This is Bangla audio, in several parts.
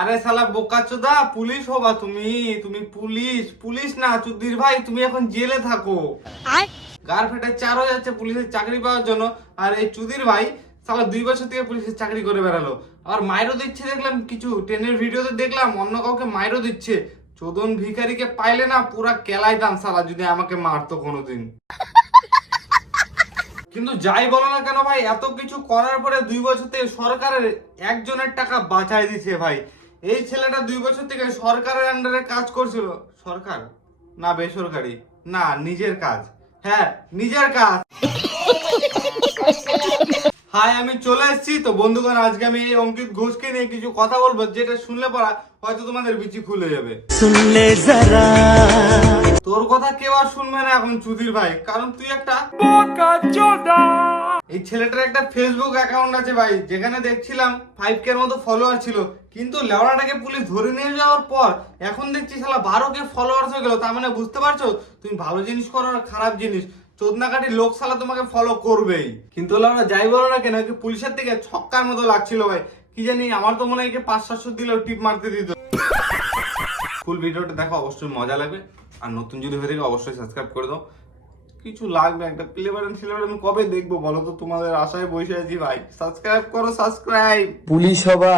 আরে শালা বোকাচোদা, পুলিশ হবা তুমি? তুমি পুলিশ না চুদির ভাই, তুমি এখন জেলে থাকো। গার ফেটে চার হয়ে যাচ্ছে পুলিশের চাকরি পাওয়ার জন্য, আর এই চুদির ভাই শালা 2 বছর থেকে পুলিশের চাকরি করে বেড়ালো। আর মাইরও দিচ্ছে, দেখলাম কিছু ট্রেনের ভিডিওতে দেখলাম অন্য কাউকে মাইরও দিচ্ছে। চোদন ভিখারিকে পাইলে না পুরা কেলাইতাম শালা, যদি আমাকে মারতো কোনোদিন। কিন্তু যাই বলো না কেন ভাই, এত কিছু করার পরে 2 বছর থেকে সরকারের একজনের টাকা বাঁচাই দিছে ভাই। এই ছেলেটা 2 বছর থেকে সরকারের আন্ডারে কাজ করছিল। সরকার না বেসরকারি, না নিজের কাজ, হ্যাঁ নিজের কাজ। হাই, আমি চলে এসেছি তো বন্ধুগণ। আজকে আমি এই অঙ্কিত ঘোষকে নিয়ে কিছু কথা বলবো, যেটা শুনলে পড়া হয়তো তোমাদের বিচি খুলে যাবে। শুনলে যারা তোর কথা কেউ আর শুনবে না এখন চুদির ভাই, কারণ তুই একটা বোকাচোদা। এই ছেলেটার একটা ফেসবুক অ্যাকাউন্ট আছে ভাই, যেখানে দেখছিলাম 5K এর মতো ফলোয়ার ছিল, কিন্তু লেওড়াটাকে পুলিশ ধরে নিয়ে যাওয়ার পর এখন দেখছি শালা 12K ফলোয়ার্স হয়ে গেল। তার মানে বুঝতে পারছো তুমি ভালো জিনিস করো আর খারাপ জিনিস, চোদনাকাটি লোক শালা তোমাকে ফলো করবেই। কিন্তু লেওড়া যাই বলো না কেন, পুলিশের থেকে ছক্কার মতো লাগছিল ভাই। কি জানি, আমার তো মনে হয় 500-700 দিলেও টিপ মারতে দিত। ফুল ভিডিওটা দেখো, অবশ্যই মজা লাগবে। আর নতুন যদি হয়ে থাকে অবশ্যই সাবস্ক্রাইব করে দাও। কিছু লাগবে একটা প্লে বাটন কবে দেখবো বলো তো? তোমাদের আশায় বসে আছি ভাই, সাবস্ক্রাইব করো সাবস্ক্রাইব। পুলিশ হবা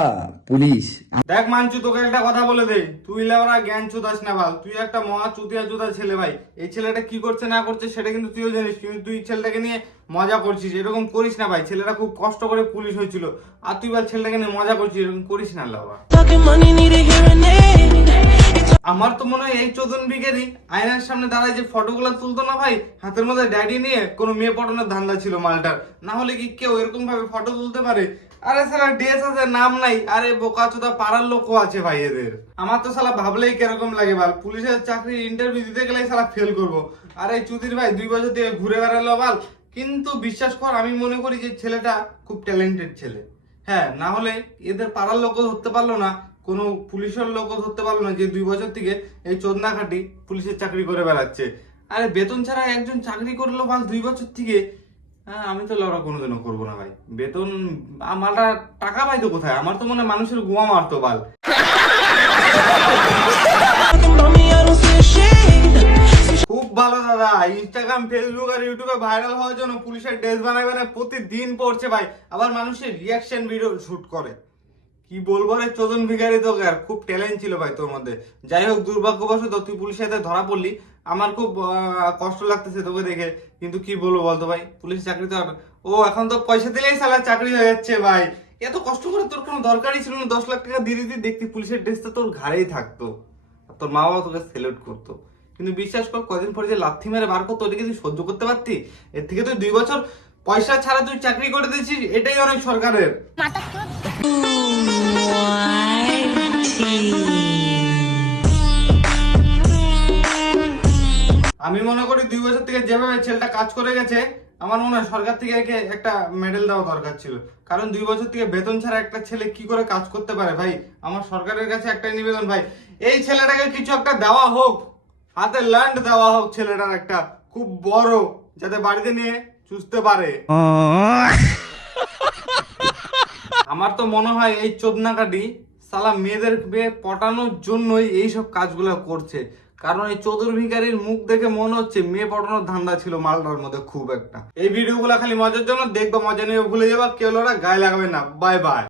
পুলিশ। দেখ মানছু, তোকে একটা কথা বলে দে, তুই লেওরা জ্ঞান চুদাস না ভাই। তুই একটা মহা চুতিয়া চুদা ছেলে ভাই। এই ছেলেটা কি করছে না করছে সেটা কিন্তু তুইও জানিস, কিন্তু তুই ছেলেটাকে নিয়ে মজা করছিস। এরকম করিস না ভাই, ছেলেটা খুব কষ্ট করে পুলিশ হয়েছিল, আর তুই ভাই ছেলেটাকে নিয়ে মজা করছিস। এরকম করিস না লেওরা। আমার তো মনে হয় এই চোদন ভিখারি আয়নার সামনে দাঁড়ায় যে ফটোগুলো তুলতো না ভাই, হাতের মধ্যে ডায়েরি নিয়ে, কোনো মেয়ে পটানোর ধান্দা ছিল মালটার। না হলে কি কেউ এরকম ভাবে ফটো তুলতে পারে? আরে শালা ড্রেস আছে, নাম নাই। আরে বোকাচোদা পাড়ার লোকও আছে ভাই এদের। আমার তো শালা ভাবলেই কিরকম লাগে বাল, পুলিশের চাকরির ইন্টারভিউ দিতে গেলে শালা ফেল করবো। আরে চুদির ভাই 2 বছর থেকে ঘুরে বেড়ালো বাল। কিন্তু বিশ্বাস কর, আমি মনে করি যে ছেলেটা খুব ট্যালেন্টেড ছেলে। হ্যাঁ, না হলে এদের পাড়ার লোকও ধরতে পারলো না, কোনো পুলিশের লোকও ধরতে পারলো না যে 2 বছর থেকে এই চোদনা খাটি পুলিশের চাকরি করে বেড়াচ্ছে। আরে বেতন ছাড়া একজন চাকরি করলো বাল 2 বছর থেকে। হ্যাঁ, আমি তো লড়া কোনোদিনও করবো না ভাই। বেতন আমারটা টাকা পাইতো কোথায়? আমার তো মনে হয় মানুষের গোয়া মারতো বাল। খুব ভালো দাদা, ইনস্টাগ্রাম, ফেসবুক আর ইউটিউবে ভাইরাল হওয়ার জন্য পুলিশের ড্রেস বানায় বানায় প্রতিদিন পড়ছে ভাই। আবার মানুষের রিয়াকশন ভিডিও শুট করে। কি বলবো রে চোদন ভিখারি, তোকে আর খুব ট্যালেন্ট ছিল ভাই তোর মধ্যে। যাই হোক, দুর্ভাগ্যবশত তুই পুলিশের সাথে ধরা পড়লি। আমার খুব কষ্ট লাগতেছে তোকে দেখে, কিন্তু কি বলবো বলতো ভাই, পুলিশ চাকরি তো এখন তো পয়সা দিলেই সালা চাকরি হয়ে যাচ্ছে ভাই। এত কষ্ট করে তোর কোনো দরকারই ছিল না। 10 লাখ টাকা দিয়ে দিতি, দেখতি পুলিশের ড্রেসটা তোর ঘাড়েই থাকতো, তোর মা বাবা তোকে সেলুট করতো। কিন্তু বিশ্বাস কর, কদিন পরে যে লাথি মেরে বার করতো, ওটাকে তুই সহ্য করতে পারতি? এর থেকে তুই 2 বছর পয়সা ছাড়া তুই চাকরি করে দিয়েছিস, এটাই অনেক সরকারের। আমি মনে করি 2 বছর থেকে যেভাবে ছেলেটা কাজ করে গেছে, আমার মনে হয় সরকার থেকে একে একটা মেডেল দেওয়া দরকার ছিল। কারণ 2 বছর থেকে বেতন ছাড়া একটা ছেলে কি করে কাজ করতে পারে ভাই? আমার সরকারের কাছে একটাই নিবেদন ভাই, এই ছেলেটাকে কিছু একটা দেওয়া হোক, হাতে ল্যান্ড দেওয়া হোক ছেলেটার একটা খুব বড়, যাতে বাড়িতে নিয়ে চুষতে পারে। আমার তো মনে হয় এই চোদনাকাটি সালা মেয়েদের পটানোর জন্যই এইসব কাজগুলো করছে। কারণ এই চোদর ভিখারির মুখ দেখে মনে হচ্ছে মেয়ে পটানোর ধান্দা ছিল মালটার মধ্যে খুব একটা। এই ভিডিওগুলো খালি মজার জন্য দেখবা, মজা নিয়ে ভুলে যাবা, কেউ ওরা গায়ে লাগাবে না। Bye bye.